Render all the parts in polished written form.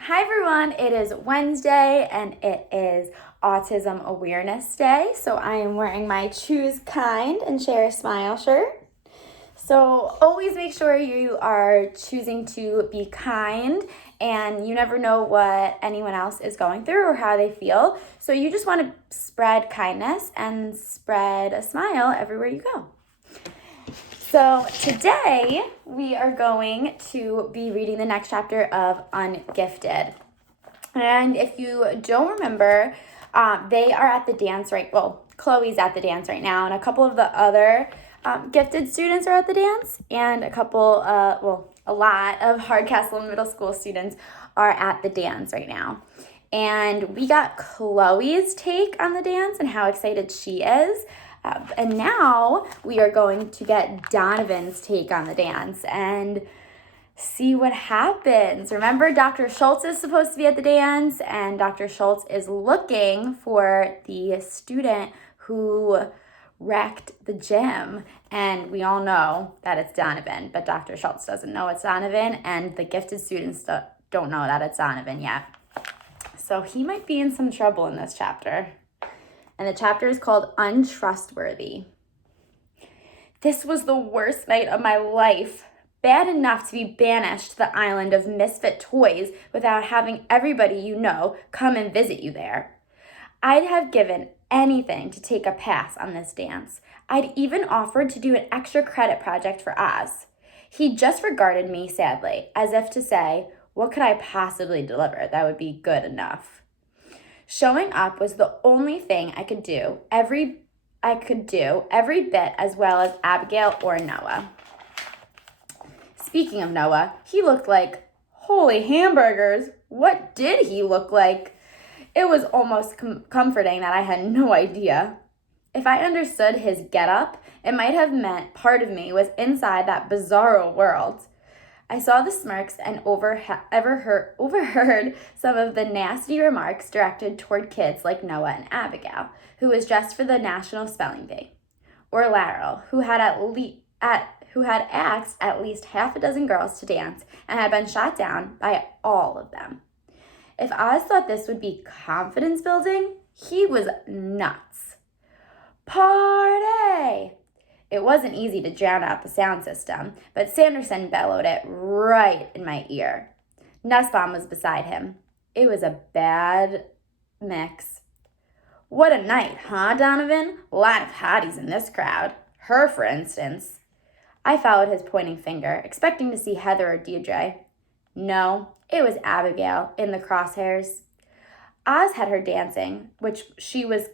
Hi everyone, it is Wednesday and it is Autism Awareness Day. So I am wearing my Choose Kind and Share a Smile shirt. So always make sure you are choosing to be kind, and you never know what anyone else is going through or how they feel. So you just want to spread kindness and spread a smile everywhere you go. So today we are going to be reading the next chapter of Ungifted. And if you don't remember, they are at the dance Chloe's at the dance right now, and a couple of the other gifted students are at the dance, and a lot of Hardcastle Middle School students are at the dance right now. And we got Chloe's take on the dance and how excited she is. And now we are going to get Donovan's take on the dance and see what happens. Remember, Dr. Schultz is supposed to be at the dance, and Dr. Schultz is looking for the student who wrecked the gym. And we all know that it's Donovan, but Dr. Schultz doesn't know it's Donovan, and the gifted students don't know that it's Donovan yet. So he might be in some trouble in this chapter. And the chapter is called Untrustworthy. This was the worst night of my life. Bad enough to be banished to the island of misfit toys without having everybody you know come and visit you there. I'd have given anything to take a pass on this dance. I'd even offered to do an extra credit project for Oz. He just regarded me sadly, as if to say, what could I possibly deliver that would be good enough? Showing up was the only thing I could do every bit as well as Abigail or Noah. Speaking of Noah, he looked like, holy hamburgers, what did he look like? It was almost comforting that I had no idea. If I understood his getup, it might have meant part of me was inside that bizarro world. I saw the smirks and overheard some of the nasty remarks directed toward kids like Noah and Abigail, who was dressed for the National Spelling Bee, or Lateral, who had asked at least half a dozen girls to dance and had been shot down by all of them. If Oz thought this would be confidence building, he was nuts. Party! It wasn't easy to drown out the sound system, but Sanderson bellowed it right in my ear. Nussbaum was beside him. It was a bad mix. What a night, huh, Donovan? A lot of hotties in this crowd. Her, for instance. I followed his pointing finger, expecting to see Heather or Deirdre. No, it was Abigail in the crosshairs. Oz had her dancing, which she was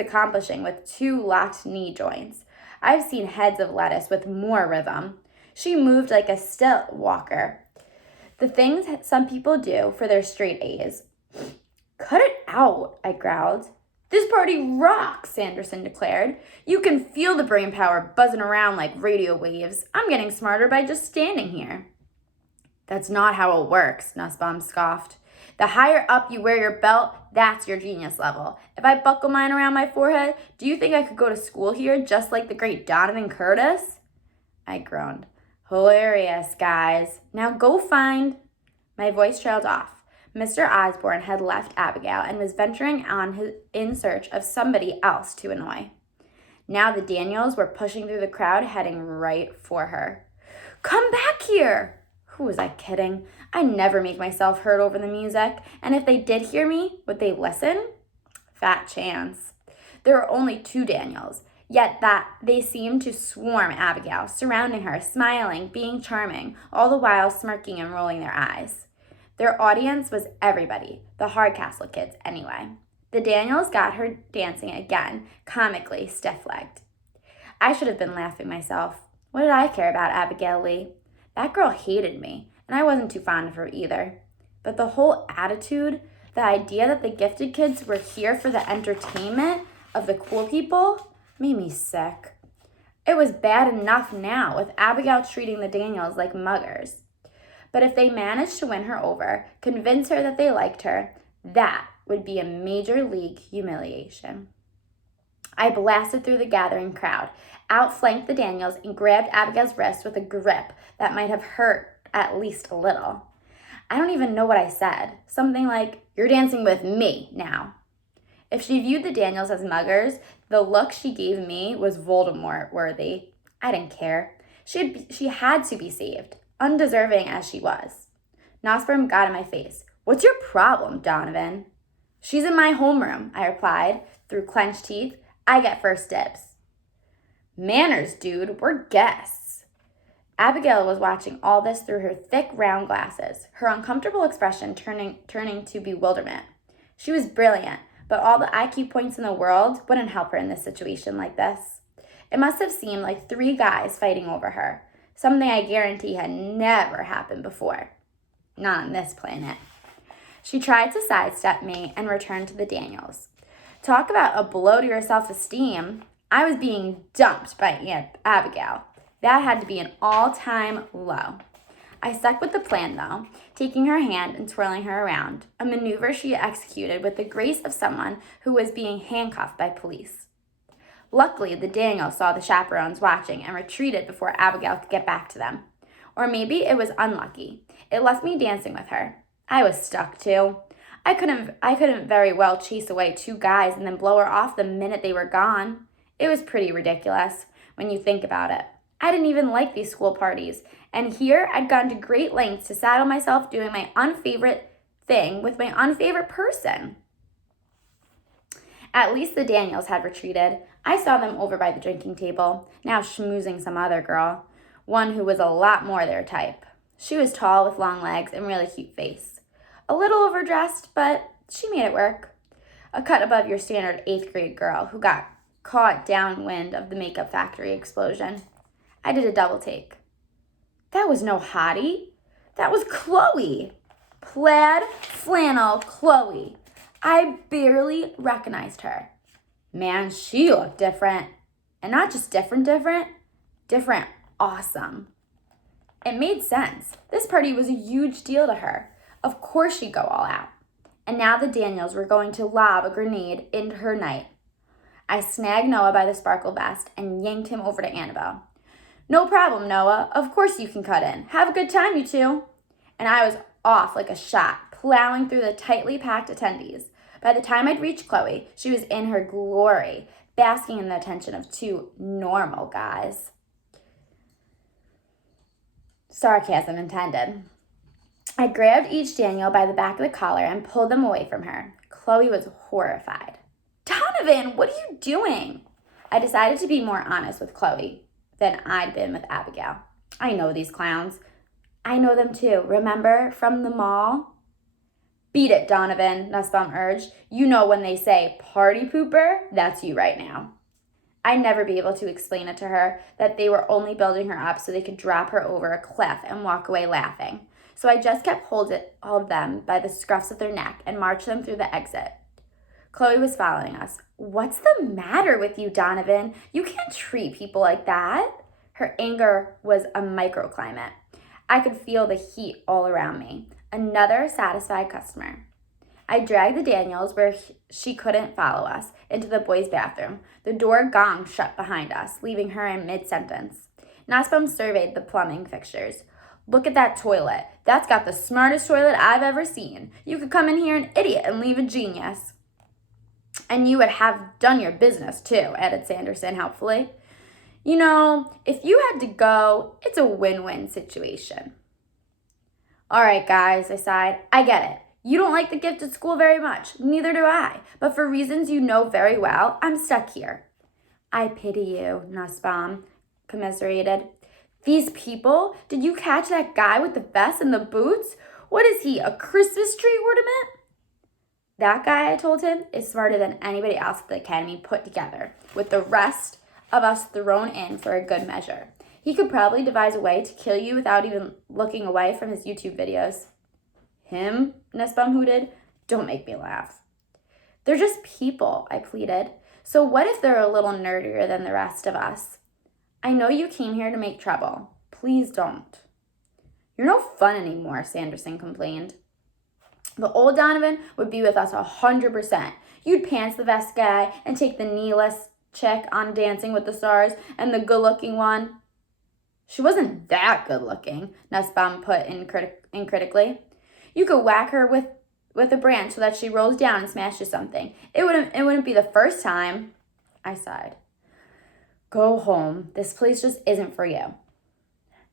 accomplishing with 2 locked knee joints. I've seen heads of lettuce with more rhythm. She moved like a stilt walker. The things some people do for their straight A's. Cut it out, I growled. This party rocks, Sanderson declared. You can feel the brain power buzzing around like radio waves. I'm getting smarter by just standing here. That's not how it works, Nussbaum scoffed. The higher up you wear your belt, that's your genius level. If I buckle mine around my forehead, do you think I could go to school here just like the great Donovan Curtis? I groaned. Hilarious, guys. Now go find... My voice trailed off. Mr. Osborne had left Abigail and was venturing on in search of somebody else to annoy. Now the Daniels were pushing through the crowd, heading right for her. Come back here! Who was I kidding? I never make myself heard over the music, and if they did hear me, would they listen? Fat chance. There were only 2 Daniels, yet that they seemed to swarm Abigail, surrounding her, smiling, being charming, all the while smirking and rolling their eyes. Their audience was everybody, the Hardcastle kids anyway. The Daniels got her dancing again, comically stiff-legged. I should have been laughing myself. What did I care about Abigail Lee? That girl hated me, and I wasn't too fond of her either. But the whole attitude, the idea that the gifted kids were here for the entertainment of the cool people, made me sick. It was bad enough now with Abigail treating the Daniels like muggers. But if they managed to win her over, convince her that they liked her, that would be a major league humiliation. I blasted through the gathering crowd, outflanked the Daniels, and grabbed Abigail's wrist with a grip that might have hurt at least a little. I don't even know what I said. Something like, "You're dancing with me now." If she viewed the Daniels as muggers, the look she gave me was Voldemort worthy. I didn't care. She had to be saved, undeserving as she was. Nosborough got in my face. "What's your problem, Donovan?" "She's in my homeroom," I replied, through clenched teeth. "I get first dibs." "Manners, dude. We're guests." Abigail was watching all this through her thick, round glasses, her uncomfortable expression turning to bewilderment. She was brilliant, but all the IQ points in the world wouldn't help her in this situation like this. It must have seemed like 3 guys fighting over her, something I guarantee had never happened before. Not on this planet. She tried to sidestep me and return to the Daniels. Talk about a blow to your self-esteem. I was being dumped by Aunt Abigail. That had to be an all-time low. I stuck with the plan, though, taking her hand and twirling her around, a maneuver she executed with the grace of someone who was being handcuffed by police. Luckily, the Daniels saw the chaperones watching and retreated before Abigail could get back to them. Or maybe it was unlucky. It left me dancing with her. I was stuck, too. I couldn't very well chase away 2 guys and then blow her off the minute they were gone. It was pretty ridiculous when you think about it. I didn't even like these school parties, and here I'd gone to great lengths to saddle myself doing my unfavorite thing with my unfavorite person. At least the Daniels had retreated. I saw them over by the drinking table, now schmoozing some other girl, one who was a lot more their type. She was tall with long legs and really cute face. A little overdressed, but she made it work. A cut above your standard 8th grade girl who got caught downwind of the makeup factory explosion. I did a double take. That was no hottie. That was Chloe. Plaid flannel Chloe. I barely recognized her. Man, she looked different. And not just different, awesome. It made sense. This party was a huge deal to her. Of course she'd go all out. And now the Daniels were going to lob a grenade into her night. I snagged Noah by the sparkle vest and yanked him over to Annabelle. "No problem, Noah. Of course you can cut in. Have a good time, you two." And I was off like a shot, plowing through the tightly packed attendees. By the time I'd reached Chloe, she was in her glory, basking in the attention of 2 normal guys. Sarcasm intended. I grabbed each Daniel by the back of the collar and pulled them away from her. Chloe was horrified. "Donovan, what are you doing?" I decided to be more honest with Chloe than I'd been with Abigail. "I know these clowns." "I know them too. Remember from the mall?" "Beat it, Donovan," Nussbaum urged. "You know when they say party pooper, that's you right now." I'd never be able to explain it to her that they were only building her up so they could drop her over a cliff and walk away laughing. So I just kept hold of them by the scruffs of their neck and marched them through the exit. Chloe was following us. "What's the matter with you, Donovan? You can't treat people like that." Her anger was a microclimate. I could feel the heat all around me. Another satisfied customer. I dragged the Daniels where she couldn't follow us, into the boys' bathroom. The door gong shut behind us, leaving her in mid-sentence. Nussbaum surveyed the plumbing fixtures. "Look at that toilet. That's got the smartest toilet I've ever seen. You could come in here an idiot and leave a genius." "And you would have done your business, too," added Sanderson helpfully. "You know, if you had to go, it's a win-win situation." "All right, guys," I sighed. "I get it. You don't like the gifted school very much. Neither do I. But for reasons you know very well, I'm stuck here." "I pity you," Nussbaum commiserated. "These people? Did you catch that guy with the vest and the boots? What is he, a Christmas tree ornament?" "That guy," I told him, "is smarter than anybody else at the academy put together, with the rest of us thrown in for a good measure. He could probably devise a way to kill you without even looking away from his YouTube videos." "Him?" Nussbaum hooted. "Don't make me laugh." "They're just people," I pleaded. "So what if they're a little nerdier than the rest of us? I know you came here to make trouble. Please don't." "You're no fun anymore," Sanderson complained. "The old Donovan would be with us 100%. You'd pants the vest guy and take the kneeless chick on Dancing with the Stars and the good-looking one." "She wasn't that good-looking," Nussbaum put in critically. You could whack her with a branch so that she rolls down and smashes something. It wouldn't be the first time. I sighed. Go home. This place just isn't for you.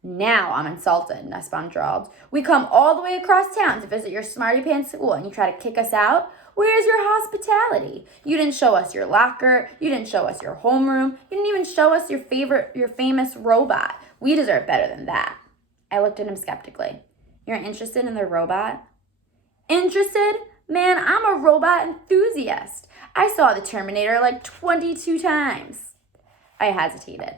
Now I'm insulted, Nussbaum drawled. We come all the way across town to visit your smarty pants school and you try to kick us out? Where's your hospitality? You didn't show us your locker. You didn't show us your homeroom. You didn't even show us your famous robot. We deserve better than that. I looked at him skeptically. You're interested in the robot? Interested? Man, I'm a robot enthusiast. I saw the Terminator like 22 times. I hesitated.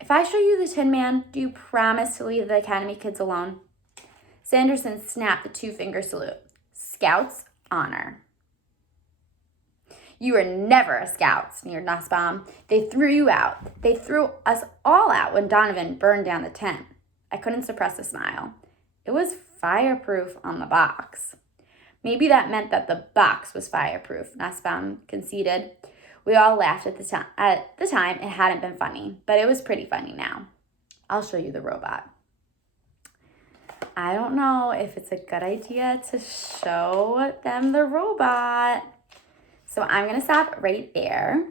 If I show you the Tin Man, do you promise to leave the Academy kids alone? Sanderson snapped the two-finger salute. Scout's honor. You were never a scout, sneered Nussbaum. They threw you out. They threw us all out when Donovan burned down the tent. I couldn't suppress a smile. It was fireproof on the box. Maybe that meant that the box was fireproof, Nussbaum conceded. We all laughed at the time. At the time, it hadn't been funny, but it was pretty funny now. I'll show you the robot. I don't know if it's a good idea to show them the robot. So I'm going to stop right there.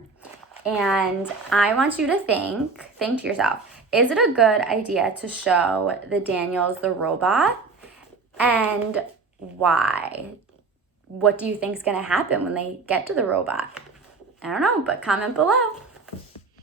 And I want you to think to yourself, is it a good idea to show the Daniels the robot? And why? What do you think is going to happen when they get to the robot? I don't know, but comment below.